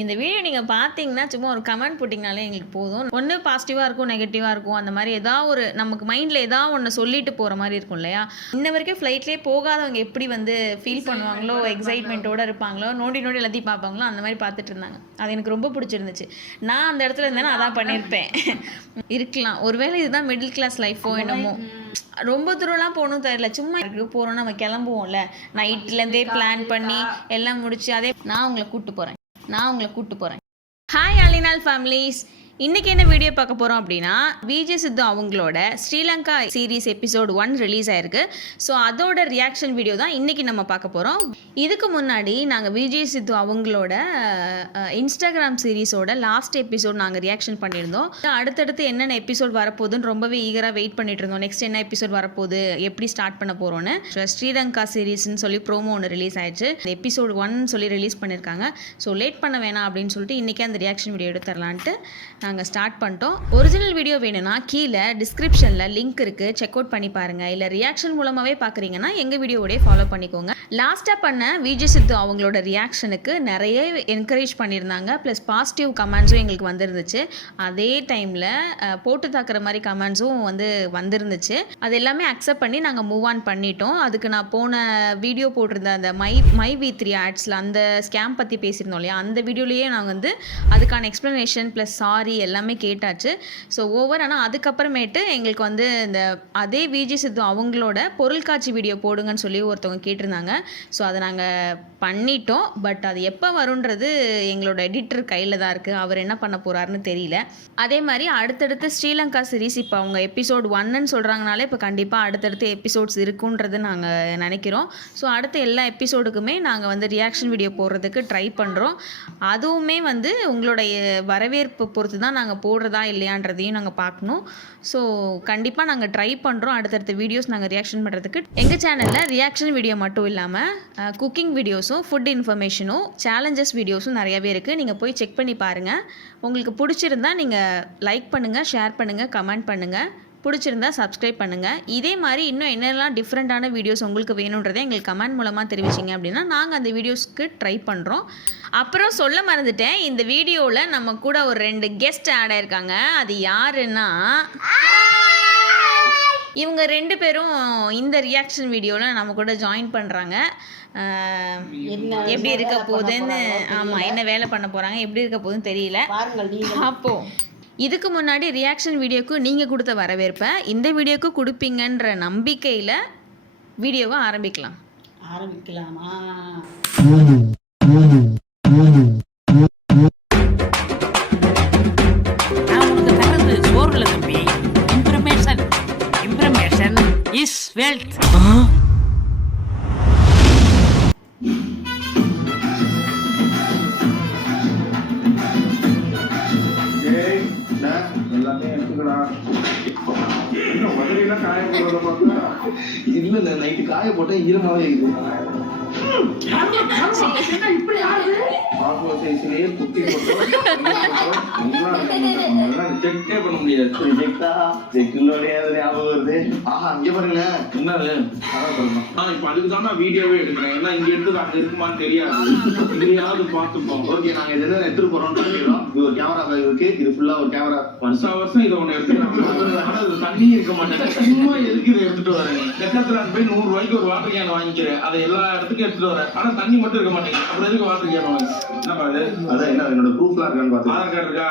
இந்த வீடியோ நீங்கள் பார்த்தீங்கன்னா சும்மா ஒரு கமெண்ட் போட்டிங்கனாலே எங்களுக்கு போதும். ஒன்று பாசிட்டிவாக இருக்கும், நெகட்டிவாக இருக்கும். அந்த மாதிரி ஏதாவது ஒரு நமக்கு மைண்டில் ஏதாவது ஒன்று சொல்லிட்டு போகிற மாதிரி இருக்கும் இல்லையா? இன்ன வரைக்கும் ஃப்ளைட்லேயே போகாதவங்க எப்படி வந்து ஃபீல் பண்ணுவாங்களோ, எக்ஸைட்மெண்ட்டோடு இருப்பாங்களோ, நோண்டி நோண்டி எல்லாத்தையும் பார்ப்பாங்களோ, அந்த மாதிரி பார்த்துட்டு இருந்தாங்க. அது எனக்கு ரொம்ப பிடிச்சிருந்துச்சு. நான் அந்த இடத்துல இருந்தேன்னா அதான் பண்ணியிருப்பேன். இருக்கலாம், ஒருவேளை இதுதான் மிடில் கிளாஸ் லைஃபோ என்னமோ. ரொம்ப தூரம்லாம் போகணும் தெரியல, சும்மா போகிறோம், நம்ம கிளம்புவோம்ல, நைட்லேருந்தே பிளான் பண்ணி எல்லாம் முடிச்சு அதே நான் உங்களை கூப்பிட்டு போகிறேன். ஹாய் ஆலினால் ஃபேமிலிஸ், இன்றைக்கி என்ன வீடியோ பார்க்க போகிறோம் அப்படின்னா, விஜய் சித்து அவங்களோட ஸ்ரீலங்கா சீரீஸ் எபிசோட் 1 ரிலீஸ் ஆயிருக்கு. ஸோ அதோட ரியாக்ஷன் வீடியோ தான் இன்றைக்கி நம்ம பார்க்க போகிறோம். இதுக்கு முன்னாடி நாங்கள் விஜய் சித்து அவங்களோட இன்ஸ்டாகிராம் சீரீஸோட லாஸ்ட் எபிசோட் நாங்கள் ரியாக்ஷன் பண்ணியிருந்தோம். அடுத்தடுத்து என்னென்ன எபிசோட் வரப்போகுதுன்னு ரொம்பவே ஈகராக வெயிட் பண்ணிட்டு இருந்தோம். நெக்ஸ்ட் என்ன எபிசோட் வரப்போகுது, எப்படி ஸ்டார்ட் பண்ண போகிறோன்னு. ஸ்ரீலங்கா சீரீஸ்ன்னு சொல்லி ப்ரோமோ ஒன்று ரிலீஸ் ஆயிடுச்சு. எபிசோட் 1 சொல்லி ரிலீஸ் பண்ணியிருக்காங்க. ஸோ லேட் பண்ண வேணாம் அப்படின்னு சொல்லிட்டு இன்றைக்கி அந்த ரியாக்ஷன் வீடியோ எடுத்துடலான்ட்டு நாங்கள் ஸ்டார்ட் பண்ணிட்டோம். ஒரிஜினல் வீடியோ வேணும்னா கீழே டிஸ்கிரிப்ஷனில் லிங்க் இருக்குது, செக் அவுட் பண்ணி பாருங்கள். இல்லை ரியாக்ஷன் மூலமாகவே பார்க்குறீங்கன்னா எங்கள் வீடியோவோடய ஃபாலோ பண்ணிக்கோங்க. லாஸ்ட்டாக பண்ண விஜய் சித்து அவங்களோட ரியாக்ஷனுக்கு நிறைய என்கரேஜ் பண்ணியிருந்தாங்க. ப்ளஸ் பாசிட்டிவ் கமெண்ட்ஸும் எங்களுக்கு வந்துருந்துச்சு. அதே டைமில் போட்டு தாக்குற மாதிரி கமெண்ட்ஸும் வந்துருந்துச்சு. அது எல்லாமே அக்செப்ட் பண்ணி நாங்கள் மூவ் ஆன் பண்ணிட்டோம். அதுக்கு நான் போன வீடியோ போட்டிருந்த அந்த மை V3 ஆட்ஸில் அந்த ஸ்கேம் பற்றி பேசியிருந்தோம் இல்லையா, அந்த வீடியோலேயே நாங்கள் அதுக்கான எக்ஸ்ப்ளனேஷன் ப்ளஸ் சாரி எல்லாமே கேட்டாச்சு. ஸோ ஆனால் அதுக்கப்புறமேட்டு எங்களுக்கு இந்த அதே விஜய் சித்து அவங்களோட பொருள் காட்சி வீடியோ போடுங்கன்னு சொல்லி ஒருத்தவங்க கேட்டிருந்தாங்க. ஸோ அதை நாங்கள் பண்ணிட்டோம். பட் அது எப்போ வரும்ன்றது எங்களோட எடிட்டர் கையில் தான் இருக்குது. அவர் என்ன பண்ண போகிறாருன்னு தெரியல. அதே மாதிரி அடுத்தடுத்து ஸ்ரீலங்கா சீரீஸ் இப்போ அவங்க எபிசோட் 1ன்னு சொல்கிறாங்கனாலே இப்போ கண்டிப்பாக அடுத்தடுத்து எபிசோட்ஸ் இருக்குன்றது நாங்கள் நினைக்கிறோம். ஸோ அடுத்த எல்லா எபிசோடுக்குமே நாங்கள் ரியாக்ஷன் வீடியோ போடுறதுக்கு ட்ரை பண்ணுறோம். அதுவுமே உங்களுடைய வரவேற்பு பொறுத்து தான் நாங்கள் போடுறதா இல்லையான்றதையும் நாங்கள் பார்க்கணும். ஸோ கண்டிப்பாக நாங்கள் ட்ரை பண்ணுறோம். அடுத்தடுத்த வீடியோஸ் நாங்கள் ரியாக்ஷன் பண்ணுறதுக்கு எங்கள் சேனலில் ரியாக்ஷன் வீடியோ மட்டும் இல்லாமல் குக்கிங் வீடியோஸும், ஃபுட் இன்ஃபர்மேஷனும், சேலஞ்சஸ் வீடியோஸும் நிறையவே இருக்குது. நீங்கள் போய் செக் பண்ணி பாருங்கள். உங்களுக்கு பிடிச்சிருந்தா நீங்கள் லைக் பண்ணுங்கள், ஷேர் பண்ணுங்கள், கமெண்ட் பண்ணுங்கள். பிடிச்சிருந்தா சப்ஸ்கிரைப் பண்ணுங்கள். இதே மாதிரி இன்னும் என்னெல்லாம் டிஃப்ரெண்ட்டான வீடியோஸ் உங்களுக்கு வேணுன்றதை எங்களுக்கு கமெண்ட் மூலமாக தெரிவிச்சிங்க அப்படின்னா நாங்கள் அந்த வீடியோஸ்க்கு ட்ரை பண்ணுறோம். அப்புறம் சொல்ல மறந்துட்டேன், இந்த வீடியோவில் நம்ம கூட ஒரு 2 கெஸ்ட் ஆட் ஆயிருக்காங்க. அது யாருன்னா, இவங்க 2 பேரும் இந்த ரியாக்ஷன் வீடியோவில் நம்ம கூட ஜாயின் பண்ணுறாங்க. எப்படி இருக்க போகுதுன்னு, ஆமாம், என்ன வேலை பண்ண போகிறாங்க, எப்படி இருக்க போகுதுன்னு தெரியல, பார்ப்போம். இதுக்கு முன்னாடி ரியாக்ஷன் வீடியோக்கு நீங்கள் கொடுத்த வரவேற்பை இந்த வீடியோக்கு கொடுப்பீங்கன்ற நம்பிக்கையில் வீடியோவை ஆரம்பிக்கலாமா? Information is wealth. இல்ல நைட்டு காய போட்டா ஈரமாவே இருக்குது. பண்ண முடியாது. அங்க பாருங்க, இப்ப அதுக்குதான் வீடியோவே எடுக்கிறேன். ஏன்னா இங்க எடுத்து அங்க இருக்குமான்னு தெரியாது. இதுலயாவது பார்த்துப்போம். ஓகே, நாங்க இதெல்லாம் எடுத்துட்டு போறோம்னு சொல்லிடுறோம். இது ஒரு கேமரா பேக் இருக்கு. இது ஃபுல்லா ஒரு கேமரா. வருஷம் இதை ஒண்ணு எடுத்துக்கலாம். ஆனா அது தண்ணி இருக்க மாட்டேன். சும்மா எதுக்கு இதை எடுத்துட்டு வரேன்? லெக்கத்துல போய் 100 ரூபாய்க்கு ஒரு வாட்டர் கேன் வாங்கிக்கிறேன். அதை எல்லா இடத்துக்கும் எடுத்துட்டு வரேன். ஆனா தண்ணி மட்டும் இருக்க மாட்டேங்குது. அப்புறம் எதுக்கு வாட்டர் கேன் வாங்க? என்ன பாரு, அதான் என்ன என்னோட ப்ரூஃப்லாம் இருக்கான்னு பாத்து. ஆதார் கார்டு இருக்கா?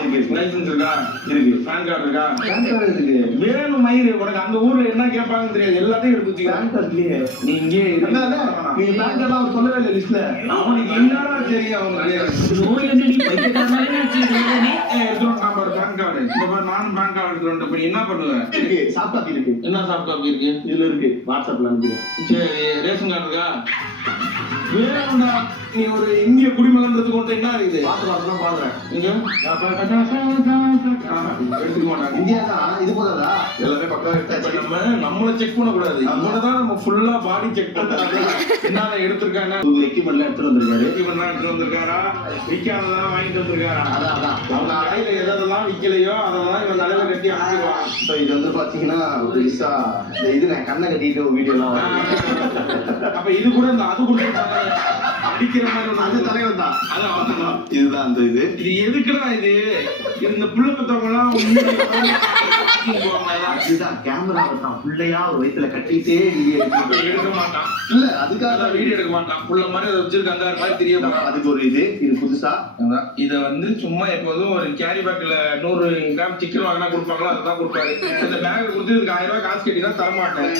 இருக்கு. லைசன்ஸ் இருக்கா? இருக்கு. பேன் கார்டு இருக்கா? பேன் கார்டு இருக்கு. வேணும் மயிறு, உனக்கு அந்த ஊர்ல என்ன கேட்பாங்கன்னு தெரியாது. எல்லாத்தையும் எடுத்து வச்சுக்க. பேன் கார்டு இல்லையே. நீ இங்கே இருந்தால நீ பேன் கார்டு அவர் சொல்லவே இல்லை லிஸ்ட்ல. அவனுக்கு என்னடா தெரியும்? அவங்க நோய் என்னடி பைக்கக்காரனாலே வச்சிருக்கீங்க. எடுத்துறோம் நம்பர் பேன் கார்டு. இந்த மாதிரி நான் பேன் கார்டு எடுத்துறோம். அப்ப என்ன பண்ணுவேன்? இருக்கு. சாஃப்ட் காப்பி இருக்கு. என்ன சாஃப்ட் காப்பி இருக்கு? இதுல இருக்கு. வாட்ஸ்அப்ல அனுப்பிடுறேன். சரி, ரேஷன் கார்டு இருக்கா? வேணும்டா. நீ ஒரு இந்திய குடிமகன்றதுக்கு கொண்டு என்ன இருக்குது? பாத்துலாம் பாக்குறேன். இங்க எடுத்துக்க மாட்டாங்க. இந்தியா தான். இது போதாதா? எல்லாமே பக்கா எடுத்தாச்சு. நம்மள செக் பண்ண கூடாது. இவனதான் நம்ம ஃபுல்லா பாடி செக் பண்றாங்க. என்னென்ன எடுத்திருக்காங்க? எக்யூப்மெண்ட்லாம் எடுத்துட்டு வந்திருக்காரு. எக்யூப்மெண்ட்லாம் எடுத்துட்டு வந்திருக்காரா? விற்காததான் வாங்கிட்டு வந்திருக்காரா? அதான் அவங்க அறையில எதெல்லாம் விற்கலையோ அதெல்லாம் இவன் தலையில கட்டி அனுப்பிடுவான். இது பாத்தீங்கன்னா பெருசா இது நான் கண்ணை கட்டிட்டு வீடியோ எல்லாம். அப்ப இது கூட இந்த அது கொடுத்துருக்காங்க. அடிக்கிற மாதிரி அந்த தலைவன் தான். அதான் அவன் தான். இதுதான் அந்த இது எதுக்குடா இது இந்த புள்ள பெத்தவங்க எல்லாம் இதுதான் கேமராவை தான் பிள்ளையா ஒரு வயித்துல கட்டிட்டே எடுக்க மாட்டான். இல்ல அதுக்காக வீடியோ எடுக்க மாட்டான். புள்ள மாதிரி அதை வச்சிருக்காங்க மாதிரி தெரிய போறான். அதுக்கு ஒரு இது புதுசா இத வந்து சும்மா எப்போதும் ஒரு கேரி பேக்ல 100 கிராம் சிக்கன் வாங்கினா கொடுப்பாங்களோ அதுதான் கொடுப்பாரு. இந்த பேக் கொடுத்து இதுக்கு 1000 ரூபாய் காசு கட்டி தான் தரமாட்டேன்.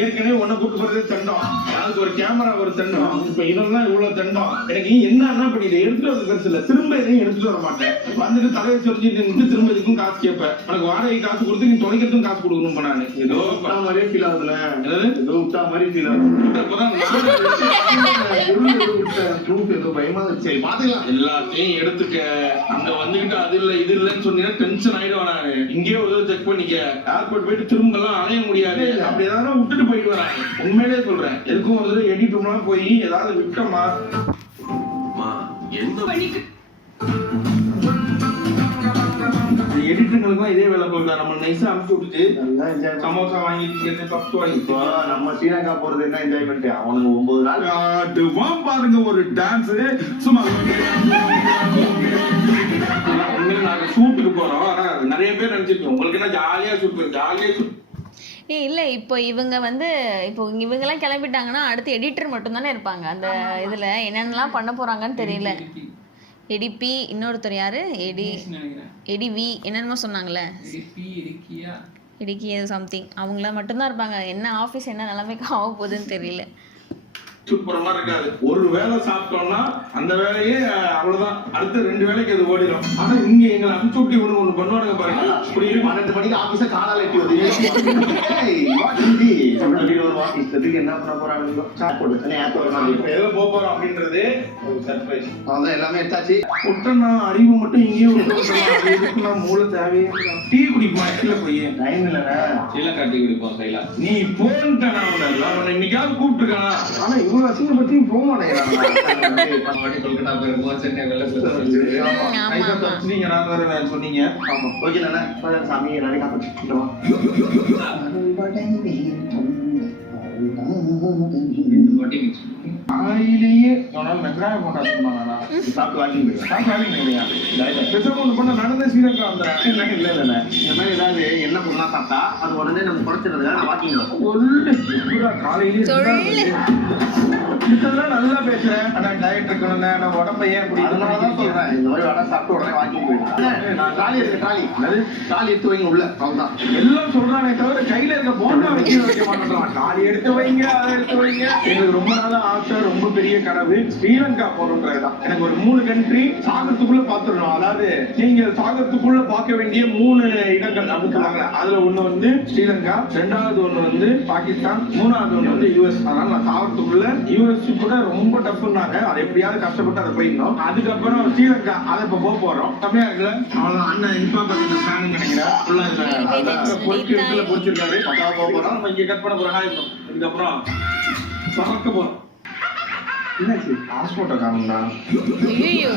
ஏற்கனவே ஒன்ன கூட்டு போறதே தண்டம், அதுக்கு ஒரு கேமரா ஒரு தண்டம், இப்ப இதெல்லாம் இவ்வளவு தண்டம். எனக்கு என்னன்னா இப்ப இதை எடுத்துட்டு வந்து பெருசு இல்ல, திரும்ப எதையும் எடுத்துட்டு வர மாட்டேன். வந்துட்டு தலையை சொல்லிட்டு நின்று திரும்ப இதுக்கும் காசு கேட்பேன். உனக்கு வாடகை காசு கொடுத்து நீ துணைக்கிறதுக்கும் காசு கொடுக்கணும். நானு ஏதோ மாதிரியே ஃபீல் ஆகுதுல, ஏதோ விட்டா மாதிரி ஃபீல் ஆகுது. பயமா சரி பாத்துக்கலாம். எல்லாத்தையும் எடுத்துக்க. அங்க வந்துகிட்டு அது இல்ல இது இல்லன்னு சொன்னீங்கன்னா டென்ஷன் ஆயிடுவேன் நானு. இங்கே ஒரு செக் பண்ணிக்க. ஏர்போர்ட் போயிட்டு திரும்ப எல்லாம் அலைய முடியாது. அப்படி ஏதாவது விட்டுட்டு போயிட்டு வரேன். உண்மையிலே சொல்றேன். எதுக்கும் ஒரு எடிட் ரூம்லாம் போய் ஏதாவது விட்டோமா எடிட்டர்களுக்கும் இதே வேலை போகுதா? நம்ம நைஸா அனுப்பிச்சு விட்டுட்டு சமோசா வாங்கிட்டு பப்ஸ் வாங்கிட்டு நம்ம ஸ்ரீலங்கா போறது என்ன என்ஜாய்மெண்ட்? அவனுக்கு 9 நாள் பாருங்க ஒரு டான்ஸ் சும்மா. நாங்க ஷூட்டுக்கு போறோம். ஆனா நிறைய பேர் நினைச்சிருக்கோம் உங்களுக்கு என்ன ஜாலியா ஷூட் ஜாலியா ஷூட். இல்லை இப்போ இவங்க வந்து இப்போ இவங்கெல்லாம் கிளம்பிட்டாங்கன்னா அடுத்து எடிட்டர் மட்டும்தானே இருப்பாங்க அந்த இதில். என்னென்னலாம் பண்ண போகிறாங்கன்னு தெரியல. எடிபி இன்னொருத்தர் யாரு எடிவி என்னென்னமோ சொன்னாங்களே, எடிக்கி ஏதோ சம்திங், அவங்களாம் மட்டும்தான் இருப்பாங்க. என்ன ஆஃபீஸ் என்ன நிலைமைக்கு ஆக போகுதுன்னு தெரியல. போற மாதிரி இருக்காது. ஒரு வேலை சாப்பிட்டோம்னா அந்த வேலையே அவ்வளவுதான். அடுத்த 2 வேலைக்கு அது ஓடிடும். ஆனா இங்க எங்களை அனுப்பிச்சு விட்டு இவனு ஒண்ணு பண்ணுவானுங்க பாருங்க. இப்படி 12 மணிக்கு ஆபீஸ காலால எட்டி வருது. என்ன பண்ண போறாங்க ஏதோ போறோம் அப்படின்றது ஒரு சர்ப்ரைஸ். அதான் எல்லாமே எடுத்தாச்சு. விட்டனா அறிவு மட்டும் இங்கேயே விட்டு மூளை தேவையே. டீ குடிப்போம் இடத்துல போய் டைம் இல்லைண்ணே. ஸ்ரீலங்கா டீ குடிப்போம் கையில. நீ போன்ட்டானா அவனை இன்னைக்காவது கூப்பிட்டுருக்கானா? ஆனா இவ்வளவு அசிங்க பத்தியும் போக மாட்டேங்கிறாங்க. சொன்னீங்க. ஆமா ஓகே தானே சாமி எல்லாரையும் காப்பாற்றிட்டு காலையிலேயே வெங்காயம் போட்டா சொன்னாங்க. சாப்பிட்டு வாக்கிங் நடந்த ஸ்ரீலங்கா வந்துடுறேன். இல்ல இல்ல இந்த மாதிரி ஏதாவது என்ன பொருளாக சாப்பிட்டா அது உடனே நம்ம குறைச்சிருந்தா வாக்கிங் காலையிலேயே இதெல்லாம் நல்லா பேசுறேன். ஆனா டயட் இருக்கணும், நான் உடம்பை ஏன் அப்படி அதனாலதான் சொல்றேன். இந்த மாதிரி வடை சாப்பிட்டு உடனே வாக்கிங் போயிடுவேன். நான் ட்ராலி இருக்கு, ட்ராலி எடுத்து வைங்க உள்ள. அவ்வளவுதான் எல்லாம் சொல்றானே தவிர கையில இருக்க போண்டா வைக்க மாட்டேன். ட்ராலி எடுத்து வைங்க, அதை எடுத்து வைங்க. எனக்கு ரொம்ப நாளா ஆசை, ரொம்ப பெரிய கனவு ஸ்ரீலங்கா போறதுதான். எனக்கு ஒரு 3 கண்ட்ரி சாகத்துக்குள்ள பாத்துடணும். அதாவது நீங்க சாகத்துக்குள்ள பார்க்க வேண்டிய 3 இடங்கள் அப்படின்னு சொல்லுவாங்க. அதுல ஒண்ணு வந்து ஸ்ரீலங்கா, 2வது ஒண்ணு வந்து பாகிஸ்தான், 3வது ஒண்ணு வந்து யுஎஸ். அதனால நான் சாகத்துக்குள்ள யுஎஸ் கூட ரொம்ப டஃப்னாங்க. அது எப்படியாவது கஷ்டப்பட்டு அதை போயிருந்தோம். அதுக்கப்புறம் ஸ்ரீலங்கா அதை இப்ப போக போறோம். கம்மியா இருக்குல்ல? அவ்வளவு அண்ணன் இப்ப ஃபேன் நினைக்கிறேன். பொறிச்சிருக்காரு. பக்காவா போக போறோம். நம்ம இங்க கட் பண்ண போறோம். இதுக்கப்புறம் பறக்க போறோம். என்னாச்சு? பாஸ்போர்ட்டை காணும்டா. ஐயோ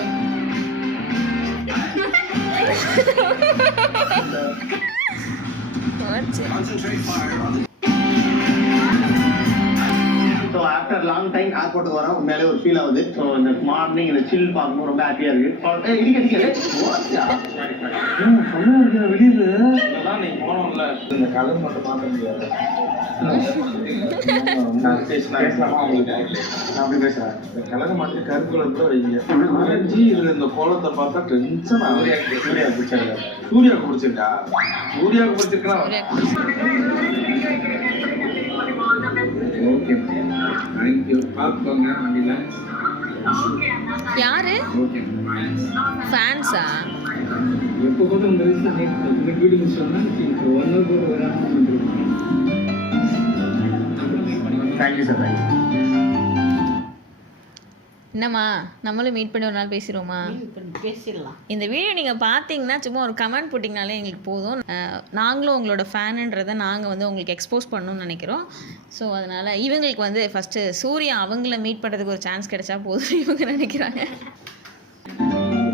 ஆஃப்டர் லாங் டைம் ஏர்போர்ட்டுக்கு வரோம். உண்மையிலே ஒரு ஃபீல் ஆகுது. ஸோ இந்த மார்னிங் இந்த சில் பார்க்கணும் ரொம்ப ஹாப்பியா இருக்கு. வெளியுது நீ போனோம்ல, இந்த கலர் மட்டும் பார்க்க முடியாது. அப்படி பேசுறேன். இந்த கலரை மாற்றி கருப்பு கலர் கூட வைங்க. ஆரஞ்சு இதுல இந்த கோலத்தை பார்த்தா டென்ஷன் ஆகுது. சூர்யாவுக்கு பிடிச்சிருக்கா? சூர்யாவுக்கு பிடிச்சிருக்கா? சூர்யாவுக்கு பிடிச்சிருக்கா? Okay thank you. பார்த்துக்கோங்க வண்டியில. யாரு ஃபேன்ஸா? எப்போ கூட இந்த வீடியோ சொன்னா ஒன்று கூட வராமல். Thank you sir. தேங்க்யூ. என்னம்மா நம்மளும் மீட் பண்ணி ஒரு நாள் பேசிடுவோமா? பேசிடலாம். இந்த வீடியோ நீங்கள் பார்த்தீங்கன்னா சும்மா ஒரு கமெண்ட் போட்டிங்கனாலே எங்களுக்கு போதும். நாங்களும் உங்களோட ஃபேனுன்றதை நாங்கள் வந்து உங்களுக்கு எக்ஸ்போஸ் பண்ணணும்னு நினைக்கிறோம். ஸோ அதனால் இவங்களுக்கு வந்து ஃபஸ்ட்டு சூர்யா அவங்கள மீட் பண்ணுறதுக்கு ஒரு சான்ஸ் கிடைச்சா போதும் இவங்க நினைக்கிறாங்க.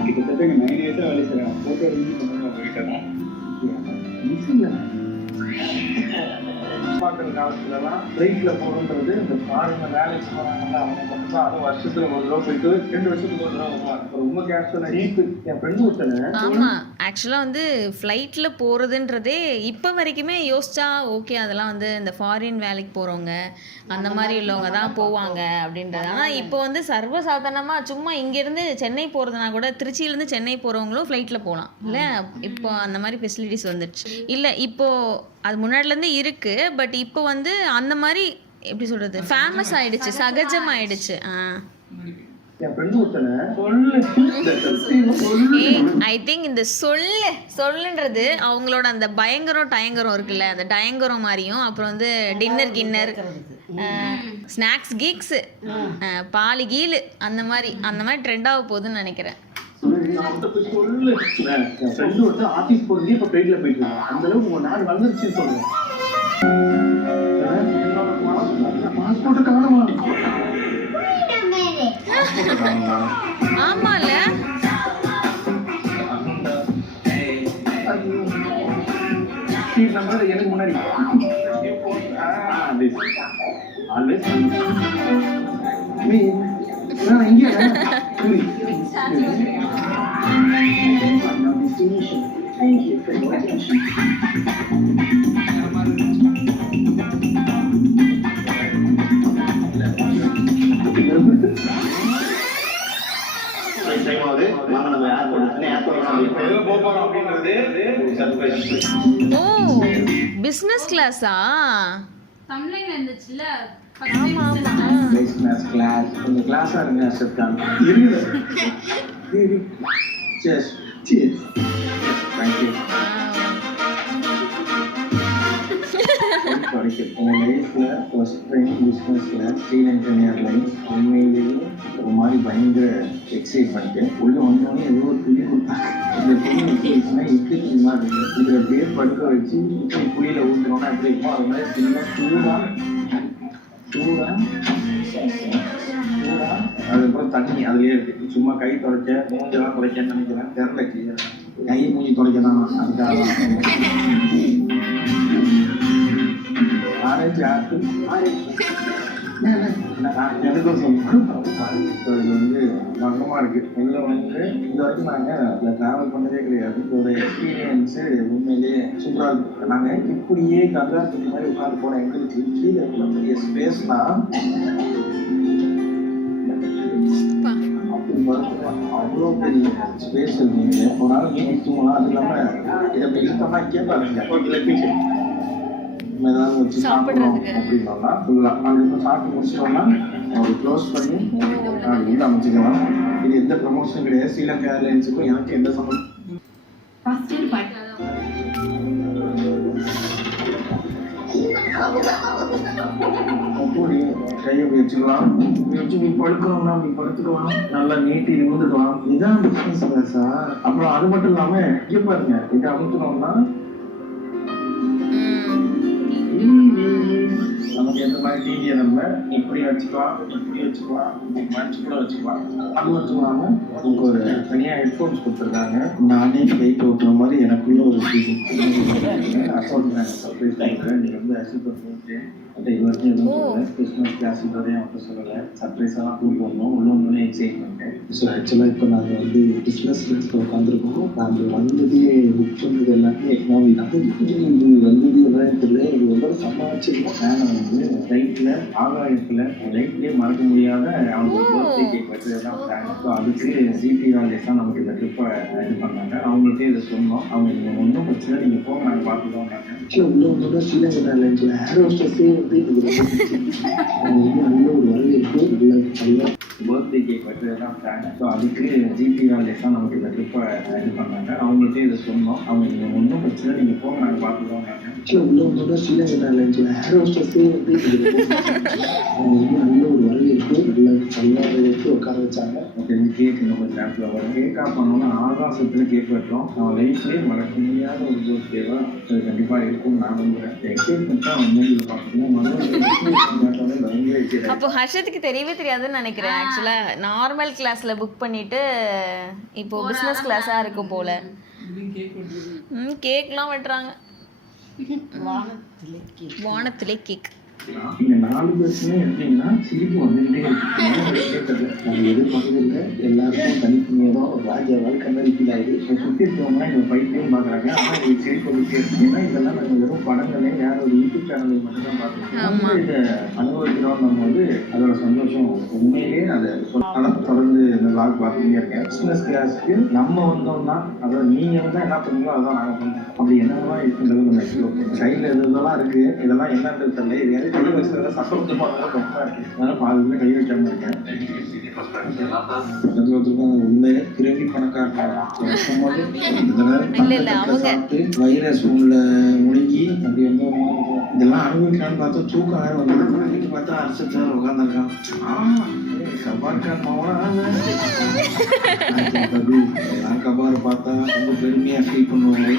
கிட்டத்தட்ட 9 இயர்ஸாக வேலை செய்கிறேன். ஃபோட்டோ ரிலீஸ் பண்ணுங்க உங்ககிட்ட தான். பார்க்குற காலத்துலலாம் ஃப்ளைட்டில் போகணுன்றது இந்த ஃபாரின்ல வேலைக்கு போகிறாங்கல்ல அவங்க மட்டும் தான் அதுவும் வருஷத்துல ஒரு தடவை போயிட்டு 2 வருஷத்துக்கு ஒரு தடவை வருவாங்க. ரொம்ப கேஷுவலாக சீப்பு என் ஃப்ரெண்டு ஒருத்தனை ஆமாம், ஆக்சுவலாக வந்து ஃப்ளைட்டில் போகிறதுன்றதே இப்போ வரைக்குமே யோசிச்சா ஓகே, அதெல்லாம் வந்து இந்த ஃபாரின் வேலைக்கு போகிறவங்க அந்த மாதிரி உள்ளவங்க தான் போவாங்க அப்படின்றது. ஆனால் இப்போ வந்து சர்வசாதாரணமாக சும்மா இங்கேருந்து சென்னை போகிறதுனா கூட திருச்சியிலேருந்து சென்னை போகிறவங்களும் ஃப்ளைட்டில் போகலாம் இல்லை? இப்போ அந்த மாதிரி ஃபெசிலிட்டிஸ் வந்துடுச்சு. இல்லை இப்போது அது முன்னாடிலேருந்து இருக்குது, பட் இப்போ வந்து அந்த மாதிரி எப்படி சொல்கிறது, ஃபேமஸ் ஆயிடுச்சு, சகஜமாயிடுச்சு. என் ஃப்ரெண்டு ஒருத்தனை சொல்லு ஐ திங்க் இந்த சொல்லுன்றது அவங்களோட அந்த பயங்கரம் டயங்கரம் இருக்குல்ல, அந்த டயங்கரம் மாதிரியும் அப்புறம் வந்து டின்னர் கின்னர் ஸ்நாக்ஸ் கீக்ஸு பாலி கீழு அந்த மாதிரி ட்ரெண்ட் ஆக போகுதுன்னு நினைக்கிறேன். சொல்லு என் ஃப்ரெண்டு ஒருத்தர் ஆஃபீஸ் போகிறதே இப்போ ஃப்ளைட்டில் போயிட்டு இருக்காங்க. அந்த அளவுக்கு உங்கள் நாடு வளர்ந்துருச்சுன்னு சொல்லுவேன். பாஸ்போர்ட்டை காணுமா? ஆமால சீட் நம்பர் எனக்கு முன்னாடி ஆல்வேஸ் இங்கே Thank you for your attention. Time ஆகுது, வாங்க நம்ம ஏர்போர்ட் போகிறோம் அப்படின்றது சர்ப்ரைஸ். ஓ, பிஸ்னஸ் கிளாஸா? தமிழ்ல இருந்துச்சுல. ஆமா ஆமா. பிசினஸ் கிளாஸ் இந்த கிளாஸா இருங்க அக்செப்ட் இருக்கு. Chess chess thank you. என் லைஃப்பில் ஃபர்ஸ்ட் டைம் பிஸ்னஸில் ஸ்ரீலங்கன் ஏர்லைன்ஸ் உண்மையிலேயே ஒரு மாதிரி பயங்கர எக்ஸைட்மெண்ட்டு. உள்ளே வந்தோடனே ஏதோ ஒரு துணி கொடுத்தாங்க. இந்த துணி எப்படி இட்லி துணி மாதிரி இருக்குது. இதில் அப்படியே படுக்க வச்சு இட்லி புளியில் ஊற்றுறோன்னா எப்படி இருக்குமோ அது மாதிரி சின்ன சூடாக அதுக்கப்புறம் தண்ணி அதுலேயே இருக்குது. சும்மா கை துடைக்க மூஞ்செல்லாம் துடைக்கன்னு நினைக்கிறேன், தெரில கிளியர். கை மூஞ்சி துடைக்க தான் அதுக்காக ஆரஞ்சு ஆப்பிள் எனக்கும் இது வந்து மகமாக இருக்குது. இதில் வந்து இது வரைக்கும் நாங்கள் இதில் ட்ராவல் பண்ணதே கிடையாது. இதோட எக்ஸ்பீரியன்ஸு உண்மையிலேயே சூப்பராக இருக்குது. நாங்கள் இப்படியே கங்கா துணி மாதிரி உட்காந்து போனோம். எங்களுக்கு கீழே இவ்வளோ பெரிய ஸ்பேஸ்னால் அவ்வளோ பெரிய ஸ்பேஸ் இருக்குங்க. ஒரு நாள் மீன் தூங்கலாம். அது இல்லாமல் இதை இழுத்தோம்னா கேட்பாருங்க ஏதாவது வச்சு சாப்பிடணும் அப்படின்னோம்னா சொல்லலாம். நாங்கள் இன்னும் சாப்பிட்டு முடிச்சிட்டோம்னா ஒரு க்ளோஸ் பண்ணி நாங்கள் வந்து அமைச்சிக்கலாம். இது எந்த ப்ரமோஷனும் கிடையாது. ஸ்ரீலங்கா ஏர்லைன்ஸுக்கும் எனக்கு எந்த சம்பந்தம். கையை வச்சுக்கலாம். வச்சு நீ படுக்கணும்னா அப்படி படுத்துக்கலாம். நல்லா நீட்டி நிமிந்துக்கலாம். இதான் பிஸ்னஸ் கிளாஸா? அப்புறம் அது மட்டும் இல்லாம இங்கே பாருங்க, இதை அமுத்தணும்னா நமக்கு எந்த மாதிரி டிவியை நம்ம இப்படி வச்சுக்கலாம், இப்படி வச்சுக்கலாம், மடிச்சு கூட வச்சுக்கலாம். அது மட்டும் இல்லாமல் உங்களுக்கு ஒரு தனியாக ஹெட்ஃபோன்ஸ் கொடுத்துருக்காங்க. நானே லைட் ஓட்டுற மாதிரி எனக்குள்ள ஒரு அசோட் சர்ப்ரைஸ் பண்ணுறேன். நீங்கள் வந்து அசோட் பண்ணிட்டு அது இது வரைக்கும் எதுவும் சொல்லலை. கிறிஸ்மஸ் கிளாஸுன்றதையும் அவர்கிட்ட சொல்லலை. சர்ப்ரைஸெல்லாம் கூப்பிட்டு வந்தோம். உள்ள ஒன்றுமே எக்ஸைட்மெண்ட்டு. ஸோ ஆக்சுவலாக இப்போ நாங்கள் வந்து பிஸ்னஸ் கிளாஸில் உட்காந்துருக்கோம். நாங்கள் வந்ததே புக் பண்ணது எல்லாமே எக்கனாமி தான். இது வந்தது எல்லாம் தெரியல. இது ரொம்ப சமாளிச்சிருக்கோம். நாங்கள் வந்து லைட்டில் ஆகாயத்தில் லைட்லேயே மறக்க முடியாத அவங்க பர்த்டே கேக் வச்சதெல்லாம் பிளான். ஸோ அதுக்கு ஜிபி ராலேஸ் தான் நமக்கு இந்த ட்ரிப்பை இது பண்ணாங்க. அவங்கள்ட்டே இதை சொன்னோம். அவங்க நீங்கள் ஒன்றும் பிரச்சனை நீங்கள் போக நாங்கள் பார்த்துக்கோம். நாங்கள் உள்ள ஒன்றோட ஸ்ரீலங்கா ஏர்லைன்ஸில் ஏர் ஹோஸ்டஸே வந்து நல்ல ஒரு வரவேற்பு. நல்ல பர்த்டே கேக் வச்சதெல்லாம் பிளான். ஸோ அதுக்கு ஜிபி ராலேஸ் தான் நமக்கு இந்த ட்ரிப்பை இது பண்ணாங்க. அவங்கள்ட்டே இதை சொன்னோம். அவங்க நீங்கள் ஒன்றும் பிரச்சனை நீங்கள் போக நாங்கள் பார்த்துக்கோம். நாங்கள் உள்ள ஒன்றோட ஸ்ரீலங்கா ஏர்லைன்ஸில் ஏர் ஹோஸ்டஸே வந்து நல்ல ஒரு வரவேற்பு. நல்லா வச்சு உட்கார வச்சாங்க. ஓகே, இந்த கேக் இன்னும் கொஞ்சம் நேரத்தில் வரும். கேக்காக பண்ணோன்னா ஆகாசத்தில் கேக் வெட்டுறோம். நம்ம லைஃப்லேயே மறக்க முடியாத ஒரு பர்த்டேவாக அது கண்டிப்பாக இருக்கும்னு நான் நம்புகிறேன். எக்ஸைட்மெண்ட்டாக வந்து இதில் பார்த்தீங்கன்னா பயங்கர எக்ஸைட். அப்போ ஹர்ஷத்துக்கு தெரியவே தெரியாதுன்னு நினைக்கிறேன். ஆக்சுவலாக நார்மல் கிளாஸில் புக் பண்ணிவிட்டு இப்போது பிஸ்னஸ் கிளாஸாக இருக்கும் போல். கேக்லாம் வெட்டுறாங்க. வானத்திலே கேக். நீங்க 4 பேருக்குமே எடுத்தீங்கன்னா சிரிப்பு வந்துகிட்டே இருக்கு. நம்ம எதிர்பார்க்கறதில்லை, எல்லாருக்கும் தனித்தனியாக ஒரு ராஜா வாழ்க்கை மாதிரி ஃபீல் ஆகுது. சுற்றி இருக்கவங்க இந்த பைக்கையும் பார்க்குறாங்க. ஆனால் இது சிரிப்பு வந்துட்டே இருக்குன்னா இதெல்லாம் நாங்கள் வெறும் படங்களே யாரோட யூடியூப் சேனலில் மட்டும் தான் பார்த்துருக்கோம். இதை அனுபவிக்கிறோம் போது அதோட சந்தோஷம் உண்மையிலே அதை தொடர்ந்து இந்த லாக் பார்த்துட்டே இருக்கேன். பிஸ்னஸ் கிளாஸுக்கு நம்ம வந்தோம்னா அதாவது நீங்கள் வந்து என்ன பண்ணுங்களோ அதான் நாங்கள் பண்ணுறோம். அப்படி என்னெல்லாம் இருக்குன்றது நம்ம எக்ஸ்ப்ளோர் பண்ணுறோம். சைடில் இதெல்லாம் இருக்குது, இதெல்லாம் என்னன்றது தெரியல. இது எது கை வச்சுக்கிறத சட்டத்தை பார்த்தாலும் ரொம்ப இருக்குது. அதனால் பாதிலே கை வைக்காமல் இருக்கேன். உண்மையை கிரேவி பணக்காரன் வைரஸ் உள்ள முழுங்கி அப்படி வந்து இதெல்லாம் அனுபவிக்கலான்னு பார்த்தா தூக்கம் வேறு வந்து பார்த்தா அரசு உட்காந்துருக்கான். கபார்கான் எல்லாம் கபாரை பார்த்தா ரொம்ப பெருமையாக ஃபீல் பண்ணுவாங்க.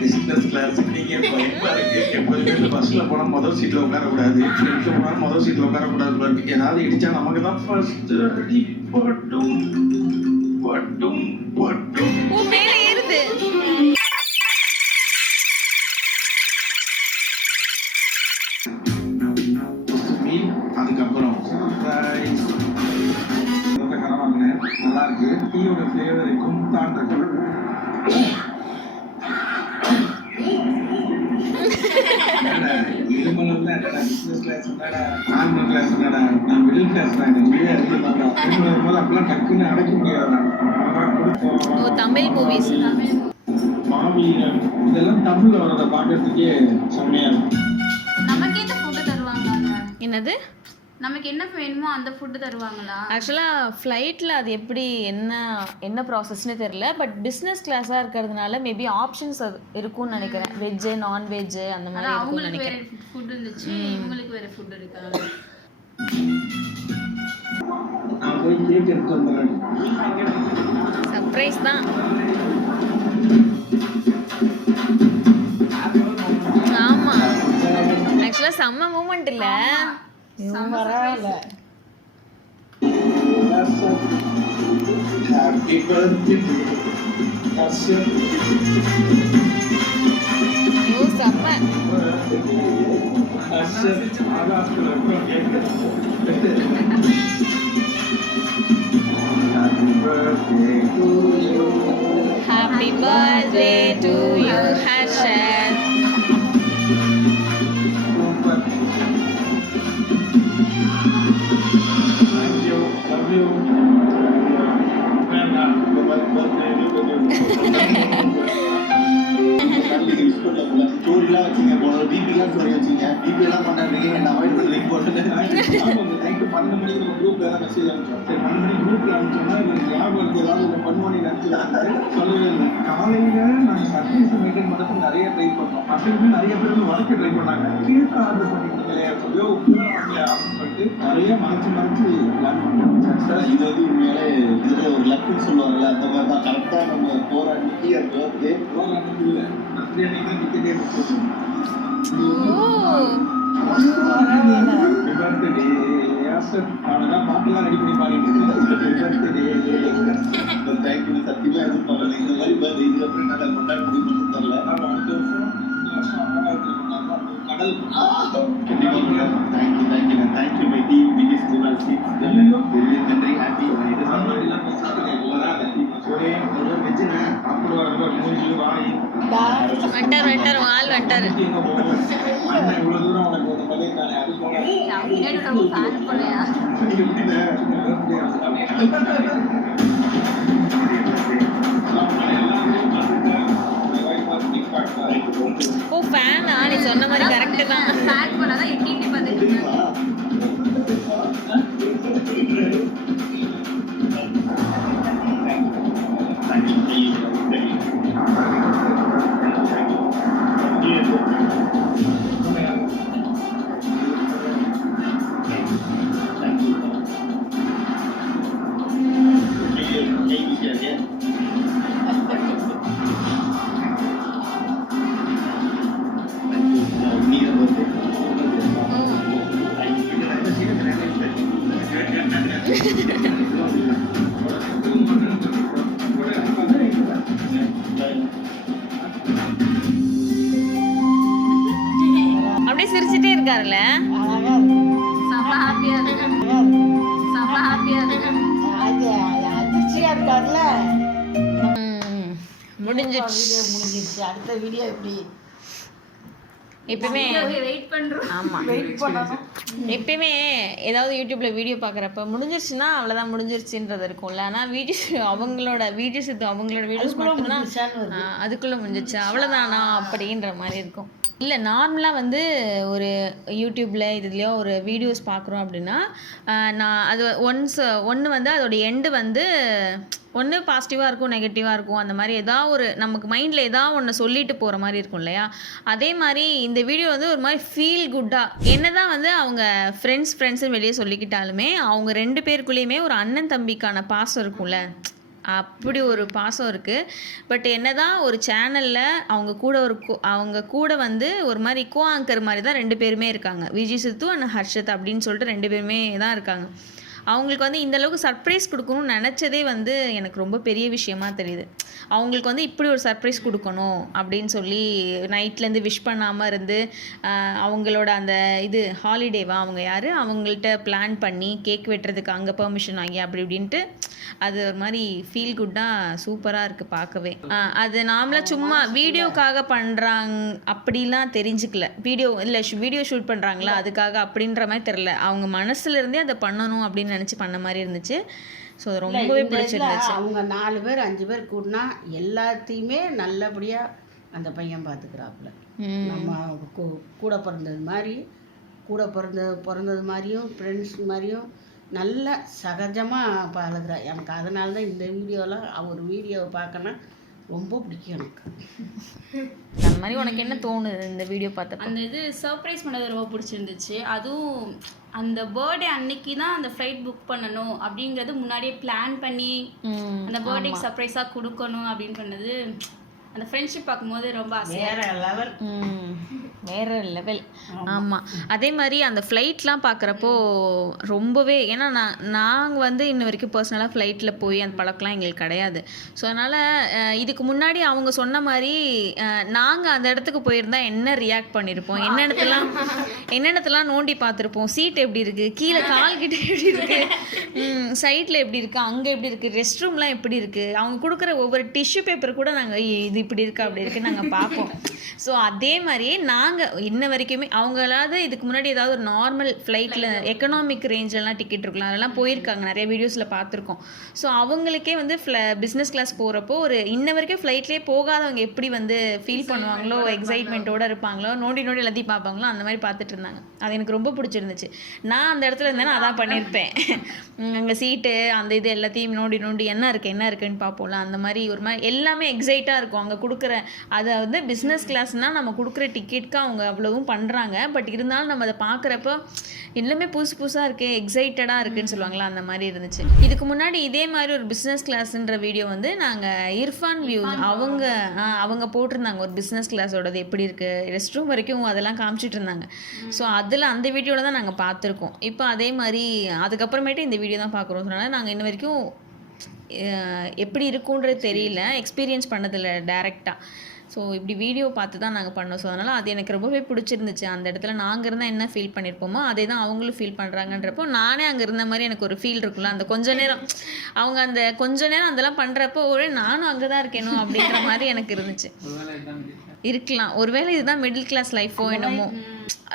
பிஸ்னஸ் கிளாஸ் நீங்கள் பயமாக இருக்குது. எப்போதுமே பஸ்ஸில் போனால் முதல் சீட்டில் உட்காரக்கூடாது, ஃப்ரெண்ட்ஸில் போனால் முதல் சீட்டில் உட்காரக்கூடாது. ஏதாவது இடிச்சா நமக்கு தான் ஃபர்ஸ்ட் அடி பட்டும் பட்டும் பட்டும். மேலே ஏறுது. அதுக்கப்புறம் சர்ப்ரைஸ் கடை வாங்கினேன். நல்லா இருக்கு. டீயோட ஃப்ளேவர் இருக்கும் தான் இருக்கு. இருமலம் தான் பிஸ்னஸ் கிளாஸ் என்னடா, நார்மல் கிளாஸ் என்னடா, நான் மிடில் கிளாஸ் தான். எனக்கு முடியாது இருக்கும்போது அப்பெல்லாம் டக்குன்னு அடைக்க முடியாது. தமிழ் மூவிஸ், மாவீரன் இதெல்லாம் தமிழ்ல வரத பார்க்கறதுக்கே செம்மையா இருக்கும். நமக்கு ஏத்த ஃபுட் தருவாங்களா? என்னது? நமக்கு என்ன வேணுமோ அந்த ஃபுட் தருவாங்களா? ஆக்சுவலாக ஃப்ளைட்டில் அது எப்படி என்ன ப்ராசஸ்னு தெரில. பட் பிஸ்னஸ் கிளாஸாக இருக்கிறதுனால மேபி ஆப்ஷன்ஸ் அது இருக்கும்னு நினைக்கிறேன். வெஜ்ஜு, நான்வெஜ்ஜு அந்த மாதிரி இருக்கும்னு அவங்களுக்கு வேற நினைக்கிறேன். ஃபுட் இருந்துச்சு, இவங்களுக்கு வேற ஃபுட் இருக்கா? நான் போய் கேக் எடுத்து வந்தேன். சர்ப்ரைஸ் தான். ஆமாம், ஆக்சுவலாக செம்ம மூமெண்ட் இல்லை. Happy birthday to Asya. ஓ செம்ம. Asya ஆகாஷ்ல cake. Happy birthday to you. Happy birthday to you, Harshad. Super. Thank you. Love you. ஸ்டோரிலாம் வச்சுங்க, டிபிலாம் ஸ்டோரி வச்சுங்க. டிபிலாம் பண்ணாதீங்க, என்ன அவாய்ட் பண்ணுறீங்க போட்டு. நைட்டு 12 மணிக்கு நம்ம குரூப்ல தான் மெசேஜ் அனுப்பிச்சோம். சரி 12 மணிக்கு குரூப்ல அனுப்பிச்சோம்னா எனக்கு ஞாபகம் இருக்கு ஏதாவது ஒன்று பண்ணுவோன்னு நினச்சி சொல்லவே இல்லை. காலையில் நாங்கள் சர்வீஸ் மெயின்டைன் பண்ணுறதுக்கு நிறைய ட்ரை பண்ணோம். அப்படின்னு நிறைய பேர் வந்து வரைக்க ட்ரை பண்ணாங்க. கேக் ஆர்டர் பண்ணிட்டீங்களே சொல்லியோ அப்படின்னு சொல்லிட்டு நிறைய மறைச்சு பிளான் பண்ணோம். இது வந்து உண்மையாலே இதுல ஒரு லக்குன்னு சொல்லுவாங்கல்ல, அந்த மாதிரி தான். கரெக்டாக நம்ம போகிற அன்னைக்கு அந்த பர்த்டே அன்னைக்கு இல்லை, பர்த்டே அன்னைக்கு தான் டிக்கெட்டே புக் பண்ணுவோம். பர்த்டே ஆசர் அவனெல்லாம் பாட்டெல்லாம் ரெடி பண்ணி பாடிட்டு தேங்க்யூ. சத்தியமாக எதிர்பார்க்கல இந்த மாதிரி பர்த்டே இதுக்கப்புறம் நல்லா கொண்டாட முடியும்னு தெரியல. நம்ம அடுத்த வருஷம் கடல் கண்டிப்பாக. Thank you thank you thank you my team biggest Kunal sweets. Very நன்றி. ஹாப்பி. ஒரே வெஜ்ஜுங்க சாப்பிடுவாங்க. மூஞ்சி வாய் வந்துட்டார் ஆள் வந்துட்டார். எங்க போவோம் அண்ணன் இவ்வளோ தூரம் உனக்கு வந்து பண்ணியிருக்கானே அது போல ரொம்ப ஃபேன் போலையா? ஓ ஃபேனா? நீ சொன்ன மாதிரி கரெக்டு தான். ஃபேன் போனாதான் எட்டி பார்த்துட்டு முடிஞ்சிருச்சு. வீடியோ முடிஞ்சிருச்சு. அடுத்த வீடியோ எப்படி எப்பயுமே வெயிட் பண்றோம். ஆமாம், வெயிட் பண்ணணும். எப்பயுமே ஏதாவது யூடியூப்ல வீடியோ பார்க்குறப்ப முடிஞ்சிருச்சுன்னா அவ்வளோதான் முடிஞ்சிருச்சுன்றது இருக்கும்ல. ஆனால் வீடியோஸ் அவங்களோட வீடியோஸ் மட்டும்தான் அதுக்குள்ளே முடிஞ்சிருச்சு அவ்வளோதானா அப்படின்ற மாதிரி இருக்கும். இல்லை நார்மலாக வந்து ஒரு யூடியூப்பில் இதுலேயோ ஒரு வீடியோஸ் பார்க்குறோம் அப்படின்னா நான் அது ஒன்று வந்து அதோட எண்டு வந்து ஒன்று பாசிட்டிவாக இருக்கும், நெகட்டிவாக இருக்கும். அந்த மாதிரி ஏதாவது ஒரு நமக்கு மைண்டில் ஏதாவது ஒன்று சொல்லிட்டு போகிற மாதிரி இருக்கும் இல்லையா? அதே மாதிரி இந்த வீடியோ வந்து ஒரு மாதிரி ஃபீல் குட்டாக என்ன தான் வந்து அவங்க ஃப்ரெண்ட்ஸ்ன்னு வெளியே சொல்லிக்கிட்டாலுமே அவங்க 2 பேருக்குள்ளேயுமே ஒரு அண்ணன் தம்பிக்கான பாசம் இருக்கும்ல, அப்படி ஒரு பாசம் இருக்குது. பட் என்னதான் ஒரு சேனலில் அவங்க கூட வந்து ஒரு மாதிரி கோ ஆங்கர் மாதிரி தான் 2 பேருமே இருக்காங்க. விஜய் சித்து அண்ட் ஹர்ஷத் அப்படின்னு சொல்லிட்டு 2 பேருமே தான் இருக்காங்க. அவங்களுக்கு வந்து இந்தளவுக்கு சர்ப்ரைஸ் கொடுக்கணும்னு நினச்சதே வந்து எனக்கு ரொம்ப பெரிய விஷயமா தெரியுது. அவங்களுக்கு வந்து இப்படி ஒரு சர்ப்ரைஸ் கொடுக்கணும் அப்படின்னு சொல்லி நைட்லேருந்து விஷ் பண்ணாமல் இருந்து அவங்களோட அந்த இது ஹாலிடேவா அவங்க யார் அவங்கள்ட்ட பிளான் பண்ணி கேக் வெட்டுறதுக்கு அங்கே பெர்மிஷன் வாங்கி அப்படி இப்படின்ட்டு அது ஒரு மாதிரி ஃபீல் குட்டாக சூப்பராக இருக்குது பார்க்கவே. அது நார்மலாக சும்மா வீடியோக்காக பண்ணுறாங்க அப்படிலாம் தெரிஞ்சுக்கல. வீடியோ ஷூட் பண்ணுறாங்களா அதுக்காக அப்படின்ற மாதிரி தெரில. அவங்க மனசுலேருந்தே அதை பண்ணணும் அப்படின்னு நினச்சி பண்ண மாதிரி இருந்துச்சு. ஸோ அது ரொம்பவே பிடிச்சிருந்துச்சு. அவங்க 4 பேர் 5 பேர் கூடனா எல்லாத்தையுமே நல்லபடியாக அந்த பையன் பார்த்துக்கிறாப்புல. நம்ம கூட பிறந்தது மாதிரியும் ஃப்ரெண்ட்ஸ் மாதிரியும் நல்ல சகஜமாக பழகுறா. எனக்கு அதனால தான் இந்த வீடியோலாம் அவர் வீடியோவை பார்க்கணும் ரொம்ப பிடிக்கும் எனக்கு. அந்த மாதிரி உனக்கு என்ன தோணுது இந்த வீடியோ பார்த்தப்ப? அந்த இது சர்ப்ரைஸ் பண்ணது ரொம்ப பிடிச்சிருந்துச்சு. அதுவும் அந்த பர்த்டே அன்னைக்கு தான் அந்த ஃப்ளைட் புக் பண்ணணும் அப்படிங்கிறது முன்னாடியே பிளான் பண்ணி அந்த பர்த்டேக்கு சர்ப்ரைஸாக கொடுக்கணும் அப்படின்னு பண்ணது அந்த ஃப்ரெண்ட்ஷிப் பார்க்கும்போது ரொம்ப வேற லெவல். ஆமாம், அதே மாதிரி அந்த ஃப்ளைட்லாம் பார்க்குறப்போ ரொம்பவே, ஏன்னா நாங்கள் வந்து இன்ன வரைக்கும் பர்சனலாக ஃப்ளைட்டில் போய் அந்த பழக்கம்லாம் எங்களுக்கு கிடையாது. ஸோ அதனால் இதுக்கு முன்னாடி அவங்க சொன்ன மாதிரி நாங்கள் அந்த இடத்துக்கு போயிருந்தா என்ன ரியாக்ட் பண்ணியிருப்போம், என்னென்னத்தெல்லாம் நோண்டி பார்த்துருப்போம். சீட் எப்படி இருக்குது, கீழே கால்கிட்ட எப்படி இருக்குது, சைட்டில் எப்படி இருக்குது, அங்கே எப்படி இருக்குது, ரெஸ்ட் ரூம்லாம் எப்படி இருக்குது, அவங்க கொடுக்குற ஒவ்வொரு டிஷ்யூ பேப்பர் கூட நாங்கள் இது இப்படி இருக்குது அப்படி இருக்குது நாங்கள் பார்ப்போம். ஸோ அதே மாதிரியே நாங்கள் இன்ன வரைக்குமே அவங்களாவது இதுக்கு முன்னாடி ஏதாவது ஒரு நார்மல் ஃப்ளைட்டில் எக்கனாமிக் ரேஞ்செல்லாம் டிக்கெட் இருக்கலாம் அதெல்லாம் போயிருக்காங்க, நிறைய வீடியோஸில் பார்த்துருக்கோம். ஸோ அவங்களுக்கே வந்து பிஸ்னஸ் கிளாஸ் போகிறப்போ ஒரு இன்ன வரைக்கும் ஃப்ளைட்லேயே போகாதவங்க எப்படி வந்து ஃபீல் பண்ணுவாங்களோ, எக்ஸைட்மெண்ட்டோடு இருப்பாங்களோ, நோண்டி எல்லாத்தையும் பார்ப்பாங்களோ அந்த மாதிரி பார்த்துட்டு இருந்தாங்க. அது எனக்கு ரொம்ப பிடிச்சிருந்துச்சு. நான் அந்த இடத்துல இருந்தேன்னா அதான் பண்ணியிருப்பேன். அங்கே சீட்டு அந்த இது எல்லாத்தையும் நோண்டி என்ன இருக்குன்னு பார்ப்போம்ல, அந்த மாதிரி ஒரு மாதிரி எல்லாமே எக்ஸைட்டாக இருக்கும். அங்கே கொடுக்குற அதை வந்து பிஸ்னஸ் கிளாஸ்னால் நம்ம கொடுக்குற டிக்கெட்டுக்கு அவங்க அவ்வளவும் பண்ணுறாங்க. பட் இருந்தாலும் நம்ம அதை பார்க்குறப்போ எல்லாமே புதுசாக இருக்குது, எக்ஸைட்டடாக இருக்குதுன்னு சொல்லுவாங்களா, அந்த மாதிரி இருந்துச்சு. இதுக்கு முன்னாடி இதே மாதிரி ஒரு பிஸ்னஸ் கிளாஸ்ன்ற வீடியோ வந்து நாங்கள் இர்ஃபான் வியூஸ் அவங்க போட்டிருந்தாங்க. ஒரு பிஸ்னஸ் கிளாஸோடது எப்படி இருக்குது, ரெஸ்ட் ரூம் வரைக்கும் அதெல்லாம் காமிச்சிட்டு இருந்தாங்க. ஸோ அதில் அந்த வீடியோவில் தான் நாங்கள் பார்த்துருக்கோம். இப்போ அதே மாதிரி அதுக்கப்புறமேட்டு இந்த வீடியோ தான் பார்க்குறோம். அதனால் நாங்கள் இன்ன வரைக்கும் எப்படி இருக்குன்றது தெரியல, எக்ஸ்பீரியன்ஸ் பண்ணதில்லை டேரெக்டாக. ஸோ இப்படி வீடியோ பார்த்து தான் நாங்கள் பண்ணோம். ஸோ அதனால் அது எனக்கு ரொம்பவே பிடிச்சிருந்துச்சு. அந்த இடத்துல நாங்கள் இருந்தால் என்ன ஃபீல் பண்ணியிருப்போமோ அதே தான் அவங்களும் ஃபீல் பண்ணுறாங்கன்றப்போ நானே அங்கே இருந்த மாதிரி எனக்கு ஒரு ஃபீல் இருக்குல்ல. அந்த கொஞ்ச நேரம் அதெல்லாம் பண்ணுறப்போ நானும் அங்கே தான் இருக்கேனோ அப்படின்ற மாதிரி எனக்கு இருந்துச்சு. இருக்கலாம், ஒருவேளை இதுதான் மிடில் கிளாஸ் லைஃபோ என்னமோ.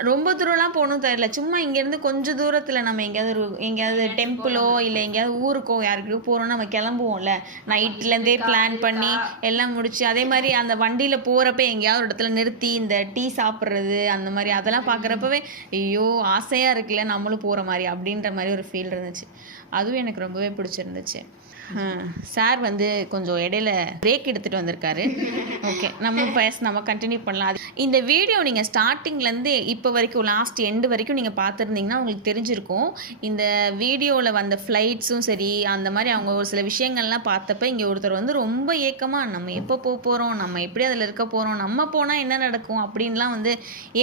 ரொம்ப தூரம்லாம் போகணும் தெரியல, சும்மா இங்கேருந்து கொஞ்சம் தூரத்தில் நம்ம எங்கேயாவது டெம்பிளோ இல்லை எங்கேயாவது ஊருக்கோ யாருக்கிட்டோ போகிறோன்னா நம்ம கிளம்புவோம்ல, நைட்லேருந்தே பிளான் பண்ணி எல்லாம் முடிச்சு. அதே மாதிரி அந்த வண்டியில் போகிறப்ப எங்கேயாவது ஒரு இடத்துல நிறுத்தி இந்த டீ சாப்பிட்றது அந்த மாதிரி அதெல்லாம் பார்க்குறப்பவே ஐயோ ஆசையாக இருக்குல்ல நம்மளும் போகிற மாதிரி அப்படின்ற மாதிரி ஒரு ஃபீல் இருந்துச்சு. அதுவும் எனக்கு ரொம்பவே பிடிச்சிருந்துச்சு. சார் வந்து கொஞ்சம் இடையில பிரேக் எடுத்துகிட்டு வந்திருக்காரு. ஓகே, நம்ம கண்டினியூ பண்ணலாம். இந்த வீடியோ நீங்கள் ஸ்டார்டிங்லேருந்து இப்போ வரைக்கும் லாஸ்ட் எண்டு வரைக்கும் நீங்கள் பார்த்துருந்தீங்கன்னா உங்களுக்கு தெரிஞ்சிருக்கும். இந்த வீடியோவில் வந்த ஃப்ளைட்ஸும் சரி அந்த மாதிரி அவங்க ஒரு சில விஷயங்கள்லாம் பார்த்தப்ப இங்கே ஒருத்தர் வந்து ரொம்ப ஏக்கமாக நம்ம எப்போ போகிறோம், நம்ம எப்படி அதில் இருக்க போகிறோம், நம்ம போனால் என்ன நடக்கும் அப்படின்லாம் வந்து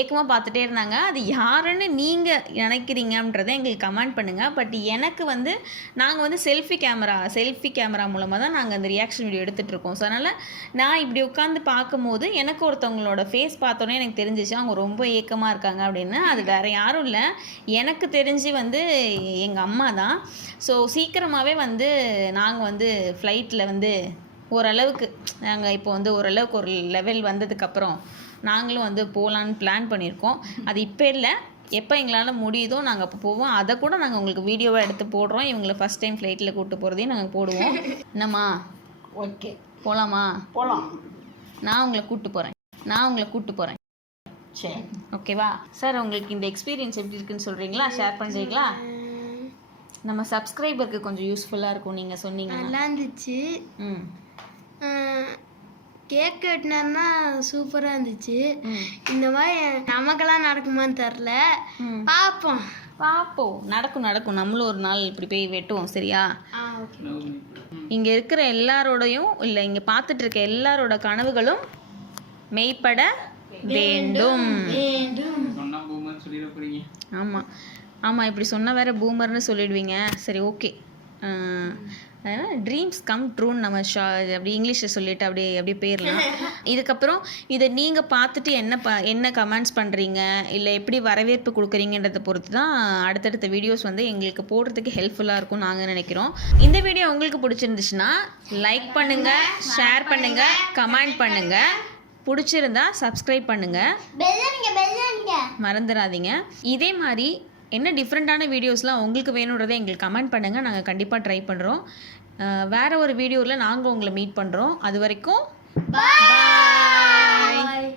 ஏக்கமாக பார்த்துட்டே இருந்தாங்க. அது யாருன்னு நீங்கள் நினைக்கிறீங்கன்றதை எங்களுக்கு கமெண்ட் பண்ணுங்கள். பட் எனக்கு வந்து நாங்கள் வந்து செல்ஃபி கேமரா மூலமாக தான் நாங்கள் அந்த ரியாக்ஷன் வீடியோ எடுத்துகிட்ருக்கோம். ஸோ அதனால் நான் இப்படி உட்காந்து பார்க்கும்போது எனக்கு ஒருத்தவங்களோட ஃபேஸ் பார்த்தோன்னே எனக்கு தெரிஞ்சிச்சு அவங்க ரொம்ப ஏக்கமாக இருக்காங்க அப்படின்னு. அது வேறு யாரும் இல்லை, எனக்கு தெரிஞ்சு வந்து எங்கள் அம்மா தான். ஸோ சீக்கிரமாகவே வந்து நாங்கள் வந்து ஃப்ளைட்டில் வந்து ஓரளவுக்கு நாங்கள் இப்போ வந்து ஓரளவுக்கு ஒரு லெவல் வந்ததுக்கப்புறம் நாங்களும் வந்து போகலான்னு பிளான் பண்ணியிருக்கோம். அது இப்போ இல்லை, எப்போ எங்களால் முடியுதோ நாங்கள் அப்போ போவோம். அதை கூட நாங்கள் உங்களுக்கு வீடியோவாக எடுத்து போடுறோம். இவங்களை ஃபஸ்ட் டைம் ஃப்ளைட்டில் கூப்பிட்டு போகிறதையும் நாங்கள் போடுவோம். என்னம்மா ஓகே, போகலாமா? போகலாம். நான் உங்களை கூப்பிட்டு போகிறேன். சரி, ஓகேவா சார்? உங்களுக்கு இந்த எக்ஸ்பீரியன்ஸ் எப்படி இருக்குன்னு சொல்கிறீங்களா? ஷேர் பண்ணுறீங்களா? நம்ம சப்ஸ்கிரைபருக்கு கொஞ்சம் யூஸ்ஃபுல்லாக இருக்கும் நீங்கள் சொன்னீங்க. நல்லா இருந்துச்சு. ம் கேக் வெட்டினா சூப்பராக இருந்துச்சு. இந்த மாதிரி நமக்கெல்லாம் நடக்குமான்னு தெரில, பார்ப்போம். நடக்கும். நம்மளும் ஒரு நாள் இப்படி போய் வெட்டுவோம், சரியா? ஓகே. இங்கே இருக்கிற எல்லாரோடையும் இல்லை, இங்கே பார்த்துட்டு இருக்க எல்லாரோட கனவுகளும் மெய்ப்பட வேண்டும். சொன்னா பூமர்னு சொல்லிட போறீங்க. ஆமாம் இப்படி சொன்னால் வேற பூமர்னு சொல்லிடுவீங்க. சரி, ஓகே. ட்ரீம்ஸ் கம் ட்ரூன்னு நம்ம அப்படி இங்கிலீஷில் சொல்லிட்டு அப்படியே போயிடலாம். இதுக்கப்புறம் இதை நீங்கள் பார்த்துட்டு என்ன கமெண்ட்ஸ் பண்ணுறீங்க, இல்லை எப்படி வரவேற்பு கொடுக்குறீங்கன்றதை பொறுத்து தான் அடுத்தடுத்த வீடியோஸ் வந்து எங்களுக்கு போடுறதுக்கு ஹெல்ப்ஃபுல்லாக இருக்கும் நாங்கள் நினைக்கிறோம். இந்த வீடியோ உங்களுக்கு பிடிச்சிருந்துச்சுன்னா லைக் பண்ணுங்கள், ஷேர் பண்ணுங்கள், கமெண்ட் பண்ணுங்கள். பிடிச்சிருந்தா சப்ஸ்கிரைப் பண்ணுங்கள், மறந்துடாதீங்க. இதே மாதிரி என்ன டிஃப்ரெண்ட்டான வீடியோஸ்லாம் உங்களுக்கு வேணுன்றதை எங்களுக்கு கமெண்ட் பண்ணுங்கள். நாங்கள் கண்டிப்பாக ட்ரை பண்ணுறோம். வேறு ஒரு வீடியோவில் நாங்கள் உங்களை மீட் பண்ணுறோம். அது வரைக்கும் பாய்.